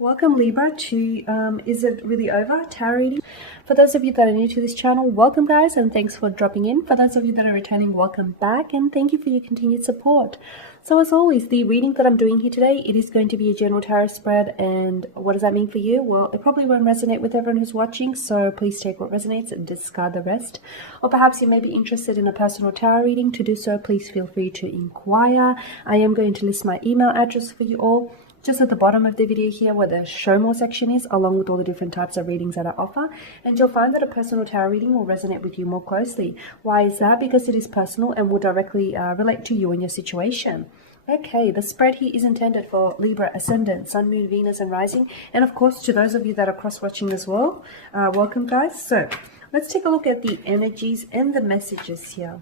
Welcome Libra to Is It Really Over? Tarot reading. For those of you that are new to this channel, welcome guys and thanks for dropping in. For those of you that are returning, welcome back and thank you for your continued support. So as always, the reading that I'm doing here today, it is going to be a general tarot spread. And what does that mean for you? Well, it probably won't resonate with everyone who's watching, so please take what resonates and discard the rest. Or perhaps you may be interested in a personal tarot reading. To do so, please feel free to inquire. I am going to list my email address for you all just at the bottom of the video here where the show more section is, along with all the different types of readings that I offer, and you'll find that a personal tarot reading will resonate with you more closely. Why is that? Because it is personal and will directly relate to you and your situation. Okay, the spread here is intended for Libra, Ascendant, Sun, Moon, Venus, and Rising, and of course to those of you that are cross-watching as well, welcome guys. So let's take a look at the energies and the messages here.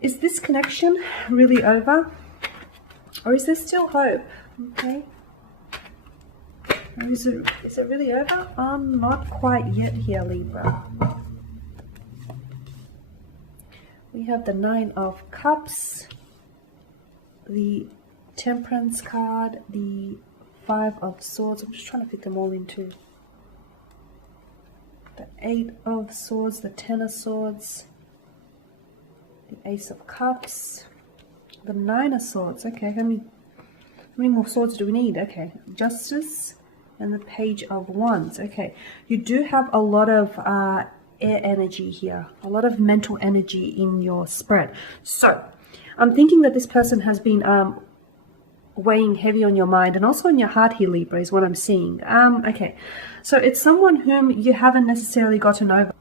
Is this connection really over? Or is there still hope? Okay. Or is it really over? Not quite yet here, Libra. We have the Nine of Cups, the Temperance card, the Five of Swords. I'm just trying to fit them all into the Eight of Swords, the Ten of Swords, the Ace of Cups, the Nine of Swords. Okay, how many more swords do we need? Okay, Justice and the Page of Wands. Okay, you do have a lot of air energy here, a lot of mental energy in your spread. So I'm thinking that this person has been weighing heavy on your mind and also on your heart here, Libra, is what I'm seeing. Okay, so it's someone whom you haven't necessarily gotten over.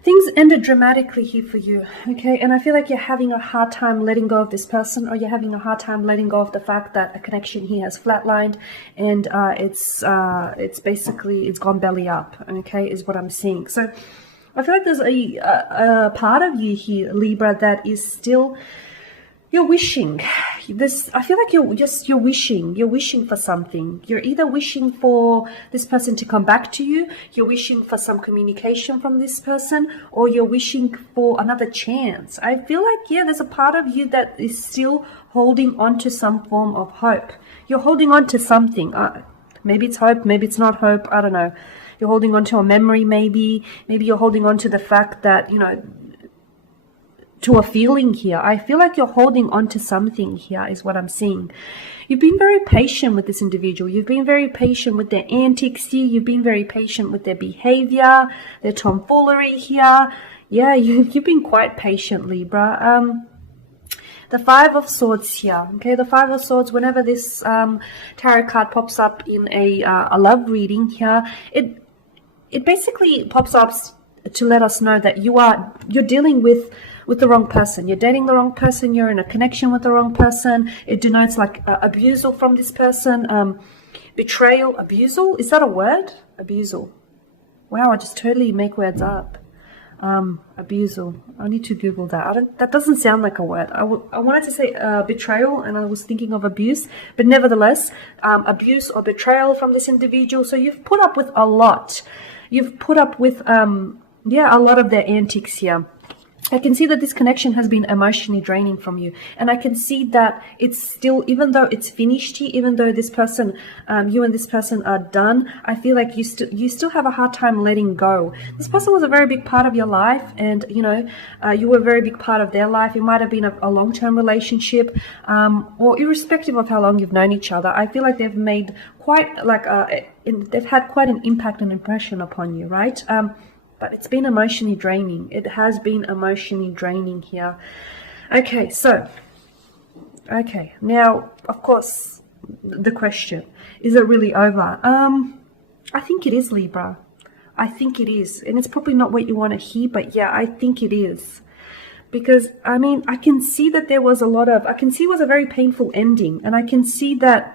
Things ended dramatically here for you, okay? And I feel like you're having a hard time letting go of this person, or you're having a hard time letting go of the fact that a connection here has flatlined and it's basically, it's gone belly up, okay, is what I'm seeing. So I feel like there's a part of you here, Libra, that is still, you're wishing this. I feel like you're wishing for something. You're either wishing for this person to come back to you, you're wishing for some communication from this person, or you're wishing for another chance. I feel like, yeah, there's a part of you that is still holding on to some form of hope. You're holding on to something. Maybe it's hope, maybe it's not hope, I don't know. You're holding on to a memory, maybe you're holding on to the fact that, you know, to a feeling here. I feel like you're holding on to something here is what I'm seeing. You've been very patient with this individual. You've been very patient with their antics here. You've been very patient with their behavior, their tomfoolery here. Yeah, you've been quite patient, Libra. The Five of Swords here, okay? The Five of Swords, whenever this tarot card pops up in a love reading here, it basically pops up to let us know that you're dealing with the wrong person. You're dating the wrong person. You're in a connection with the wrong person. It denotes like abusal from this person. Betrayal, abusal. Is that a word? Abusal. Wow, I just totally make words up. Abusal. I need to Google that. That doesn't sound like a word. I wanted to say betrayal, and I was thinking of abuse, but nevertheless, abuse or betrayal from this individual. So you've put up with a lot. You've put up with yeah, a lot of their antics here. I can see that this connection has been emotionally draining from you. And I can see that it's still, even though it's finished here, even though this person, you and this person are done, I feel like you still have a hard time letting go. This person was a very big part of your life, and, you know, you were a very big part of their life. It might have been a long-term relationship, or irrespective of how long you've known each other. I feel like they've made quite, like, they've had quite an impact and impression upon you, right? But it's been emotionally draining. It has been emotionally draining here. Okay, so, okay, now, of course, the question, is it really over? I think it is, Libra. I think it is. And it's probably not what you want to hear, but yeah, I think it is. Because, I mean, I can see that there was I can see it was a very painful ending. And I can see that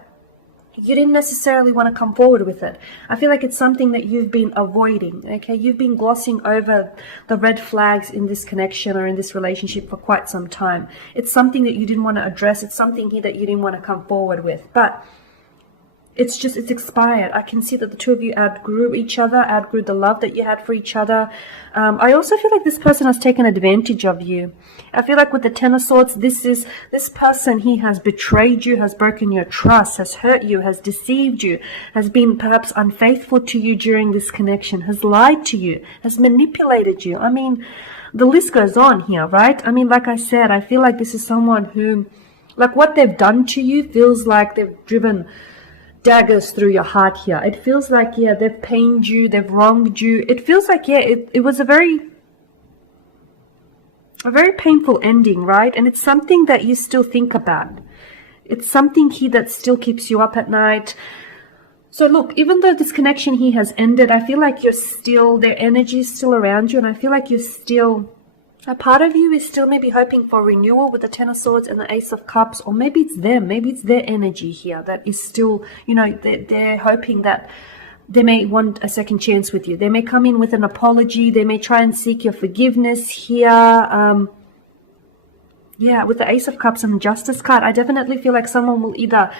you didn't necessarily want to come forward with it. I feel like it's something that you've been avoiding, okay? You've been glossing over the red flags in this connection or in this relationship for quite some time. It's something that you didn't want to address. It's something here that you didn't want to come forward with. But it's expired. I can see that the two of you outgrew each other, outgrew the love that you had for each other. I also feel like this person has taken advantage of you. I feel like with the Ten of Swords, this person, he has betrayed you, has broken your trust, has hurt you, has deceived you, has been perhaps unfaithful to you during this connection, has lied to you, has manipulated you. I mean, the list goes on here, right? I mean, like I said, I feel like this is someone who, like, what they've done to you feels like they've driven daggers through your heart here. It feels like, yeah, they've pained you, they've wronged you. It feels like, yeah, it was a very painful ending, right? And it's something that you still think about. It's something here that still keeps you up at night. So look, even though this connection here has ended, I feel like you're still, their energy is still around you, and I feel like you're still, a part of you is still maybe hoping for renewal with the Ten of Swords and the Ace of Cups, or maybe it's them, maybe it's their energy here that is still, you know, they're hoping that they may want a second chance with you. They may come in with an apology. They may try and seek your forgiveness here. Yeah, with the Ace of Cups and Justice card, I definitely feel like someone will either,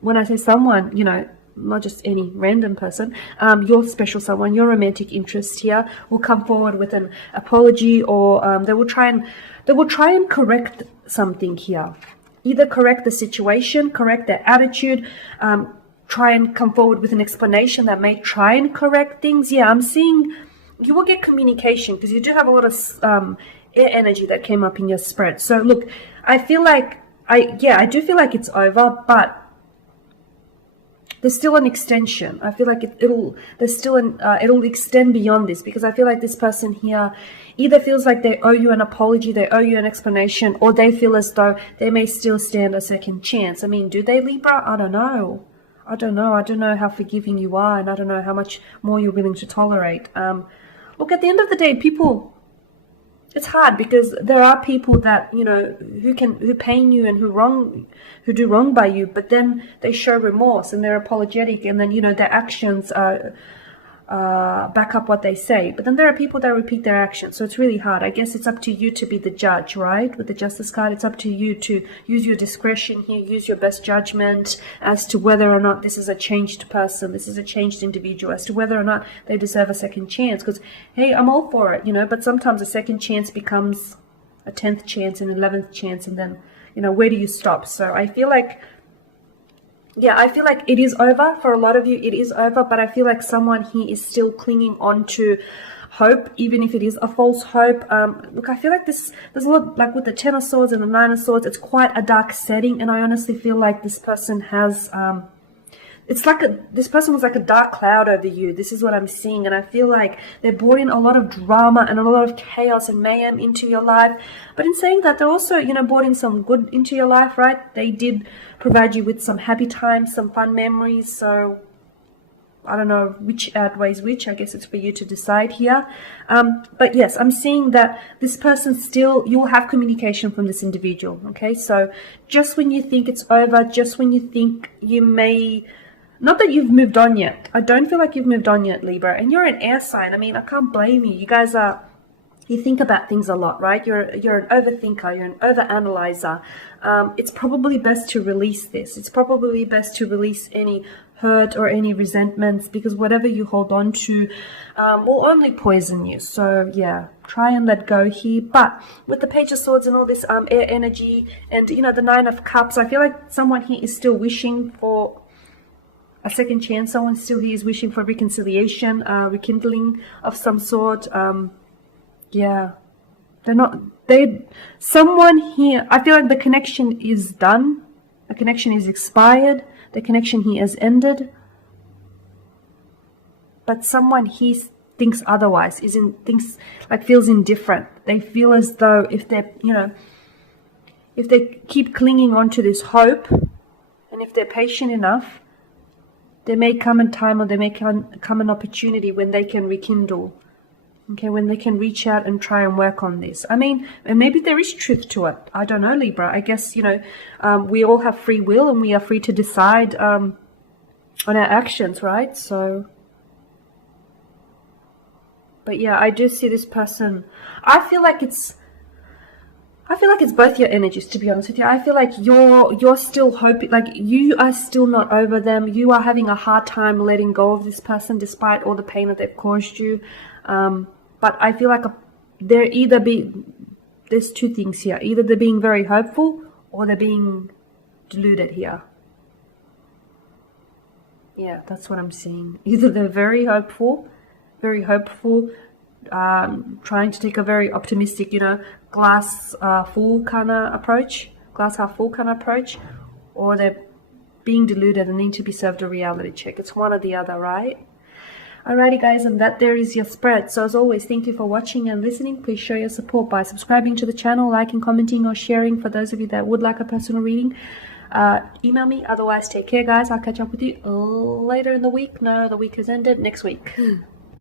when I say someone, you know, not just any random person, your special someone, your romantic interest here will come forward with an apology, or they will try and correct something here. Either correct the situation, correct their attitude, try and come forward with an explanation that may try and correct things. Yeah, I'm seeing you will get communication because you do have a lot of air energy that came up in your spread. So look, I feel like I do feel like it's over, but there's still an extension. I feel like it'll extend beyond this, because I feel like this person here either feels like they owe you an apology, they owe you an explanation, or they feel as though they may still stand a second chance. I mean, do they, Libra? I don't know. I don't know how forgiving you are, and I don't know how much more you're willing to tolerate. Look, at the end of the day, people, it's hard because there are people that, you know, who pain you and who do wrong by you, but then they show remorse and they're apologetic, and then, you know, their actions back up what they say. But then there are people that repeat their actions, so it's really hard. I guess it's up to you to be the judge, right? With the Justice card, it's up to you to use your discretion here, use your best judgment as to whether or not this is a changed person, this is a changed individual, as to whether or not they deserve a second chance. Because, hey, I'm all for it, you know, but sometimes a second chance becomes a 10th chance, an 11th chance, and then, you know, where do you stop? So I feel like, yeah, I feel like it is over. For a lot of you, it is over, but I feel like someone here is still clinging on to hope, even if it is a false hope. Look, I feel like there's a lot, like with the Ten of Swords and the Nine of Swords, it's quite a dark setting, and I honestly feel like this person has, this person was like a dark cloud over you. This is what I'm seeing, and I feel like they brought in a lot of drama and a lot of chaos and mayhem into your life. But in saying that, they're also, you know, brought in some good into your life, right? They did provide you with some happy times, some fun memories. So I don't know which outweighs which. I guess it's for you to decide here. But yes, I'm seeing that this person still, you'll have communication from this individual. Okay, so just when you think it's over, just when you think you may, not that you've moved on yet. I don't feel like you've moved on yet, Libra. And you're an air sign. I mean, I can't blame you. You guys are, you think about things a lot, right? You're an overthinker. You're an overanalyzer. It's probably best to release this. It's probably best to release any hurt or any resentments, because whatever you hold on to will only poison you. So yeah, try and let go here. But with the Page of Swords and all this air energy and, you know, the Nine of Cups, I feel like someone here is still wishing for a second chance. Someone still here is wishing for reconciliation, rekindling of some sort. Yeah, someone here, I feel like the connection is done. The connection is expired. The connection here has ended. But someone here thinks otherwise, feels indifferent. They feel as though if they keep clinging on to this hope, and if they're patient enough, there may come a time, or there may come an opportunity when they can rekindle. Okay, when they can reach out and try and work on this. I mean, and maybe there is truth to it. I don't know, Libra. I guess, you know, we all have free will, and we are free to decide on our actions, right? So, but yeah, I do see this person. I feel like I feel like it's both your energies, to be honest with you. I feel like you're still hoping, like you are still not over them. You are having a hard time letting go of this person despite all the pain that they've caused you. But I feel like there's two things here. Either they're being very hopeful or they're being deluded here. Yeah, that's what I'm seeing. Either they're very hopeful, trying to take a very optimistic, glass full kind of approach, glass half full kind of approach, or they're being deluded and need to be served a reality check. It's one or the other, right? Alrighty guys, and that there is your spread. So as always, thank you for watching and listening. Please show your support by subscribing to the channel, liking, commenting, or sharing. For those of you that would like a personal reading, email me. Otherwise, take care guys. I'll catch up with you later in the week. No, the week has ended. Next week.